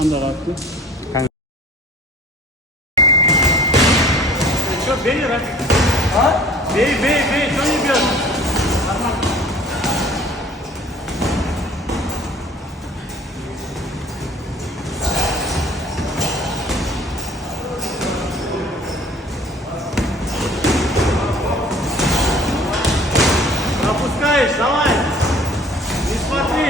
Anda attı. Что, бей, раз? А? Бей, что не бьешь? Пропускаешь, давай! Не смотри!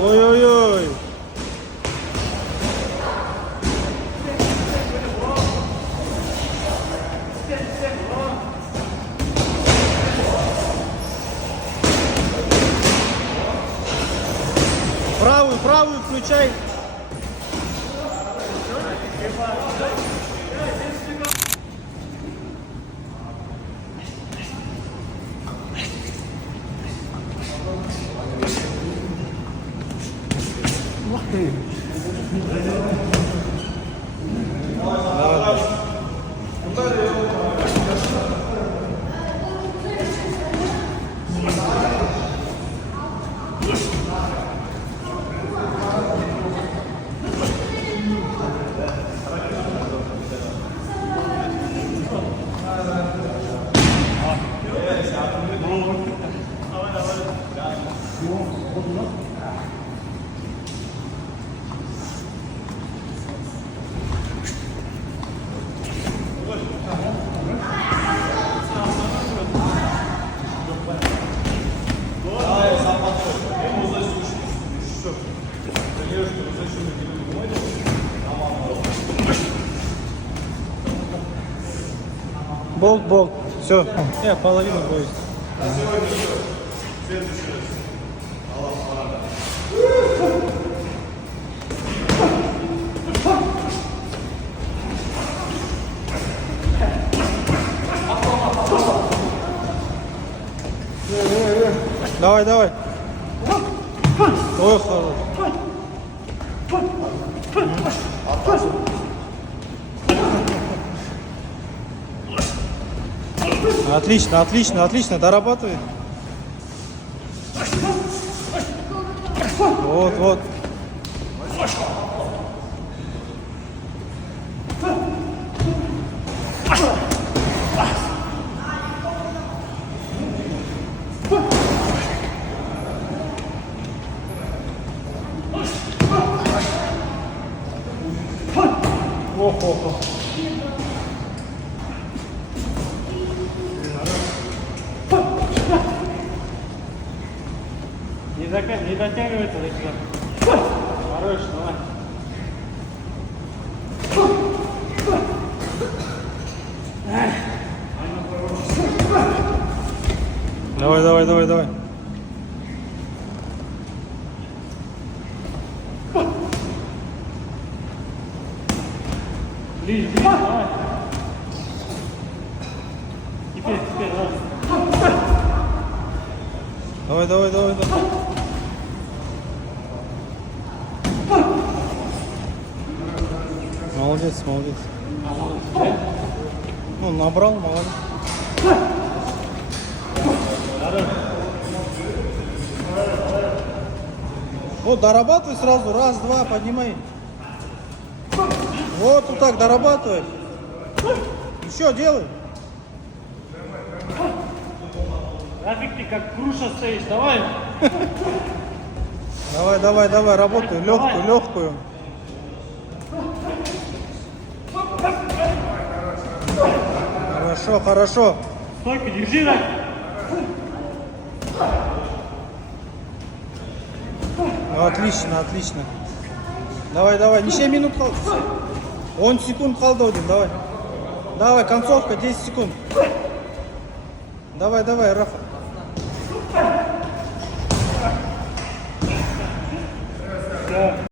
Ой-ой-ой. Правую включай. Болт. Все. Я половину боюсь. Давай. Ой, хорош. Отлично, дорабатывай. Вот. Ох. Не дотягивается до тебя. Хорош, давай. Давай. Ближе, давай. Теперь, давай. Давай. Молодец. Ну, набрал, молодец. Вот, дорабатывай сразу. Раз, два, поднимай. Вот так дорабатывай. Еще делай. Нафиг ты как груша стоишь, давай. Давай, работай. Легкую. Хорошо. Стойку держи, так. Отлично. Давай. Неше минут қалды? 10 секунд қалды один, давай. Давай, концовка, 10 секунд. Давай, Рафа. Да.